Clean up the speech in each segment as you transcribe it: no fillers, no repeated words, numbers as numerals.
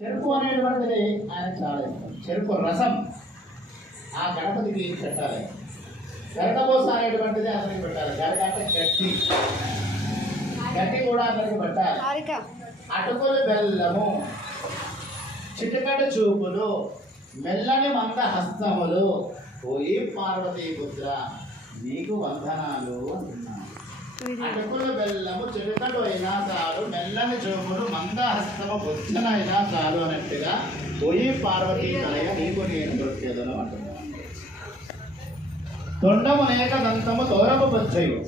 చెరుకు అనేటువంటిది ఆయన చాలా ఇష్టం. చెరుకు రసం ఆ గణపతికి పెట్టాలి. గరకబోస అనేటువంటిది అతనికి పెట్టాలి. గరక అంటే గట్టి, గట్టి కూడా అతనికి పెట్టాలి. అటుకులు బెల్లము, చిటికటి చూపులు, మెల్లని మంద హస్తములు, పోయి పార్వతీ పుత్ర నీకు వందనాలు అంటున్నాను. అటుకులు బెల్లము చిరుకడు అయినా చాలు, మెల్లని చూపులు మంద హస్తము బుద్ధనైనా చాలు అన్నట్టుగా పోయి పార్వతీ తనయ నీకు నేను దొరికేదను అంటున్నాను. తొండము నేక దంతము తోరపు బొచ్చయు,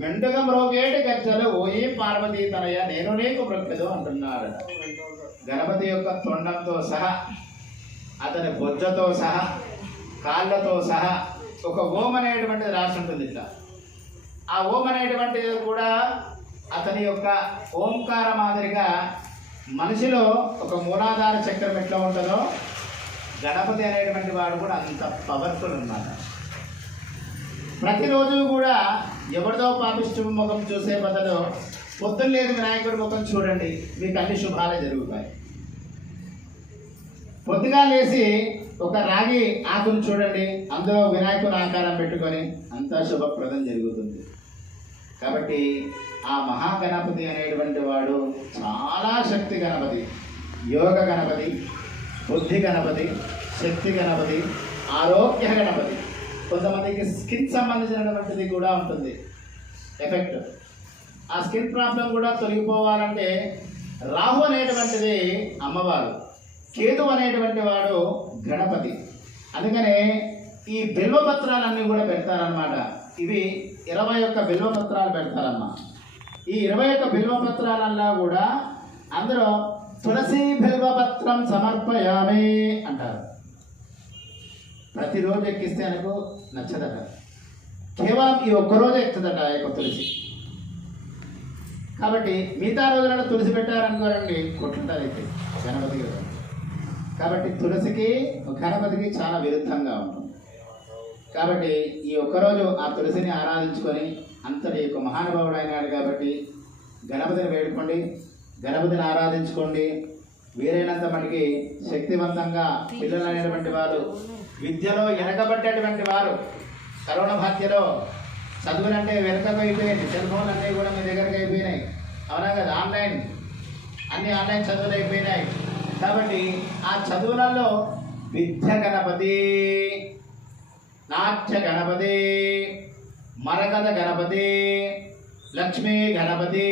మెండుగ మ్రోగేటి గజ్జలు ఓయి పార్వతీ తనయ నేను నీకు బ్రొక్కెదు అంటున్నాడు. గణపతి యొక్క తొండంతో సహా, అతని బొజ్జతో సహా, కాళ్ళతో సహా ఒక ఓం అనేటువంటిది రాసి ఉంటుంది. ఇట్లా ఆ ఓం అనేటువంటిది కూడా అతని యొక్క ఓంకార మాదిరిగా మనిషిలో ఒక మూలాధార చక్రం ఎట్లా ఉంటుందో గణపతి అనేటువంటి వాడు కూడా అంత పవర్ఫుల్ అన్నమాట. ప్రతిరోజు కూడా ఎవరిదో పాపిష్టి ముఖం చూసే బదులు పొద్దున్న లేదు వినాయకుడి ముఖం చూడండి, మీకు అన్ని శుభాలే జరుగుతాయి. పొద్దుగా లేచి ఒక రాగి ఆకును చూడండి, అందులో వినాయకుని ఆకారం పెట్టుకొని అంతా శుభప్రదం జరుగుతుంది. కాబట్టి ఆ మహాగణపతి అనేటువంటి వాడు చాలా శక్తి గణపతి, యోగ గణపతి, బుద్ధి గణపతి, శక్తి గణపతి, ఆరోగ్య గణపతి. కొంతమందికి స్కిన్ సంబంధించినటువంటిది కూడా ఉంటుంది ఎఫెక్ట్. ఆ స్కిన్ ప్రాబ్లం కూడా తొలగిపోవాలంటే రాహు అనేటువంటిది అమ్మవారు, కేతు అనేటువంటి వాడు గణపతి. అందుకనే ఈ బిల్వపత్రాలన్నీ కూడా పెడతారనమాట. ఇవి 21 బిల్వపత్రాలు పెడతారమ్మా. ఈ 21 బిల్వపత్రాలన్నా కూడా అందులో తులసి బిల్వపత్రం సమర్పయామి అంటారు. ప్రతిరోజు ఎక్కిస్తే ఆయనకు నచ్చదట, కేవలం ఈ ఒక్కరోజు ఎక్కుతుందట ఆ యొక్క తులసి. కాబట్టి మిగతా రోజులలో తులసి పెట్టారనుకోరండి కొట్లుంటారు అయితే గణపతి కదా. కాబట్టి తులసికి గణపతికి చాలా విరుద్ధంగా ఉంటుంది. కాబట్టి ఈ ఒక్కరోజు ఆ తులసిని ఆరాధించుకొని అంతటి యొక్క మహానుభావుడు అయినాడు కాబట్టి గణపతిని వేడుకోండి, గణపతిని ఆరాధించుకోండి. వీరైనంత మటుకి శక్తివంతంగా పిల్లలు అనేటువంటి వారు, విద్యలో వెనకబడ్డటువంటి వారు, కరోనా బాధ్యలో చదువులంటే వెనకకు అయిపోయింది, సెల్ ఫోన్లు అన్నీ కూడా మీ దగ్గరకు అయిపోయినాయి, అవునా కదా? అన్ని ఆన్లైన్ చదువులు అయిపోయినాయి. కాబట్టి ఆ చదువులలో విద్య గణపతి, నాట్య గణపతి, మరకథ గణపతి, లక్ష్మీ గణపతి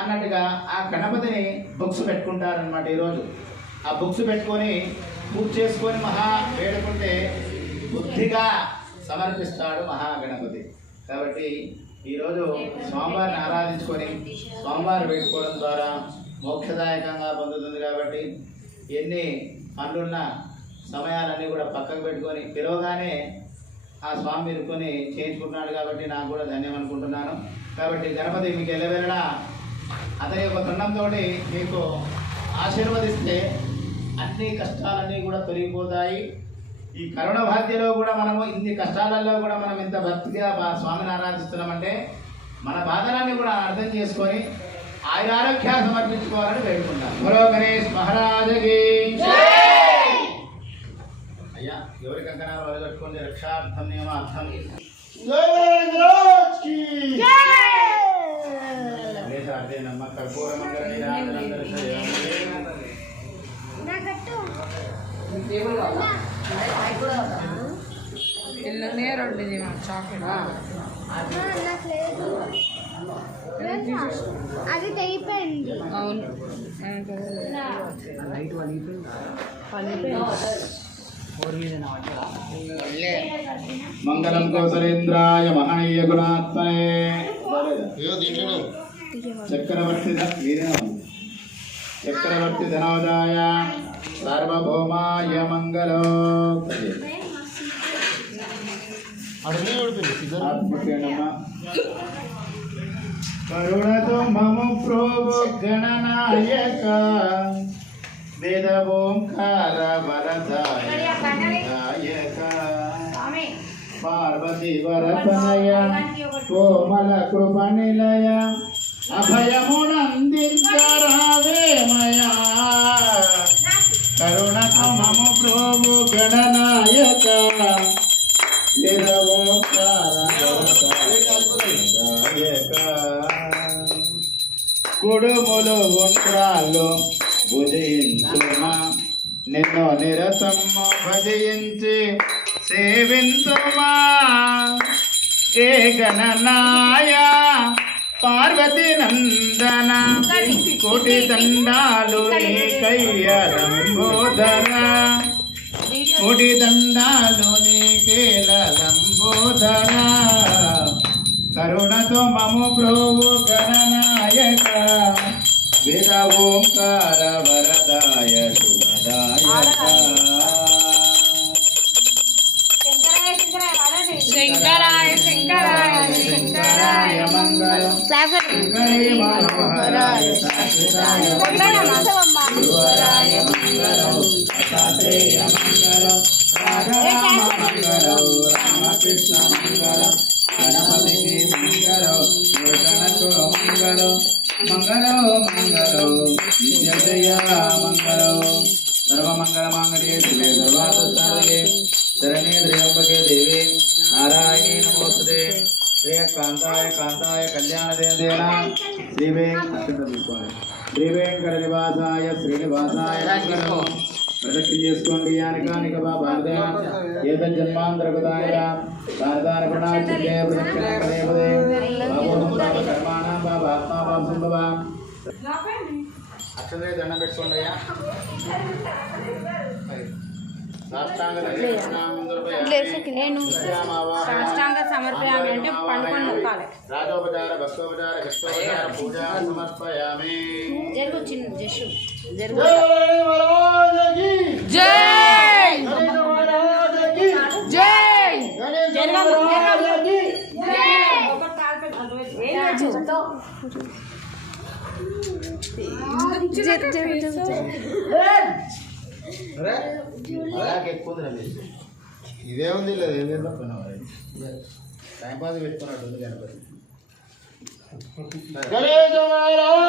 అన్నట్టుగా ఆ గణపతిని బుక్స్ పెట్టుకుంటారనమాట. ఈరోజు ఆ బుక్స్ పెట్టుకొని పూజ చేసుకొని మహా వేడుకుంటే బుద్ధిగా సమర్పిస్తాడు మహాగణపతి. కాబట్టి ఈరోజు స్వామివారిని ఆరాధించుకొని స్వామివారి వేడుకోవడం ద్వారా మోక్షదాయకంగా పొందుతుంది. కాబట్టి ఎన్ని పనులున్న సమయాలన్నీ కూడా పక్కకు పెట్టుకొని పిలవగానే ఆ స్వామి ఇరుకొని చేయించుకుంటున్నాడు. కాబట్టి నాకు కూడా ధన్యం అనుకుంటున్నాను. కాబట్టి గణపతి మీకు ఎల్లవేళలా అతని యొక్క తొండంతో మీకు ఆశీర్వదిస్తే అన్ని కష్టాలన్నీ కూడా తొలగిపోతాయి. ఈ కరోనా బాధ్యలో కూడా మనము ఇన్ని కష్టాలలో కూడా మనం ఇంత భక్తిగా స్వామిని ఆరాధిస్తున్నామంటే మన బాధలన్నీ కూడా అర్థం చేసుకొని ఆయురారోగ్యాలు సమర్పించుకోవాలని వేడుకుంటాం. బలో గణేష్ మహారాజకి అయ్యా. ఎవరి కంకణాలు వాళ్ళు కట్టుకోండి. రక్షార్థం నియమార్థం అర్థేనమ్మ కర్పూర మంగళ అది తెగిపోయింది. అవును మంగళం కౌసలేంద్రాయ మహనీయ గుణాత్మనే చక్రవర్తి ధనోదాయ సార్వభౌమాయ మంగళం. కరుణతో మమ ప్రోభో గణనాయక వేద ఓంకార వరదాయక పార్వతి వరపనయ కోమల కృప నిలయ అభయమునందించరావేమయా కరుణతో మము ప్రోము గణనాయక కుడుములు ఉండ్రాళ్ళు భుజించుమా నిన్ను నిరతమ్మ భజించి సేవించుమా ఏ గణనాయ పార్వతి నందన కోటి దండాలు నీకయ్య లంబోదర కోటి దండాలు నీకేల లంబోదర కరుణతో మము ప్రోవు గణనాయక వేద ఓంకార వరదాయ శుభదాయక శంకరాయ శంకరాయ శంకరాయ మంగళం శంకరే మనోహరాయ శాశ్వతాయ గురువరాయ మంగళం దత్తాత్రేయ మంగళం రాఘవ మంగళం రామకృష్ణ మంగళం గణపతికి మంగళం గురుగణతో మంగళం మంగళం మంగళం నిత్యజయ మంగళం సర్వమంగళమాంగళ్యే శివే సర్వార్థసాధకే శరణ్యే త్ర్యంబకే దేవి నారాయణీ నమోస్తుతే శ్రీకాంతాయ కాంతాయ కళ్యాణదేన శ్రీవేంకట నివాసాయ శ్రీనివాసాయ మంగళం ప్రదక్షిణ చేసుకోండి యానికానిక బాబాదే ఏతజ్జన్మాంతరగతాయ భారతాన ప్రణాచితే ప్రదక్షిణ పదే పదే బాబోహం బాబ కర్మాణం బాబ ఆత్మా బాబ సంభవ అక్షరే దండం పెట్టుకోండి అయ్యా సాష్టాంగ సమర్పయామి అంటే పండుకొని నొక్కాలి. రాజోపచార భక్తోపచార కృష్ణోపచార పూజ సమర్పయామి. జరుగు చిన్న జషు జై మహారాజకి జై గణేశ మహారాజకి జై గణేశ మహారాజకి ఇదే ఉంది లేదు ఏదేదో టైం పాస్ పెట్టుకున్నట్టు ఉంది గణపతి. గణేశ మహారాజ్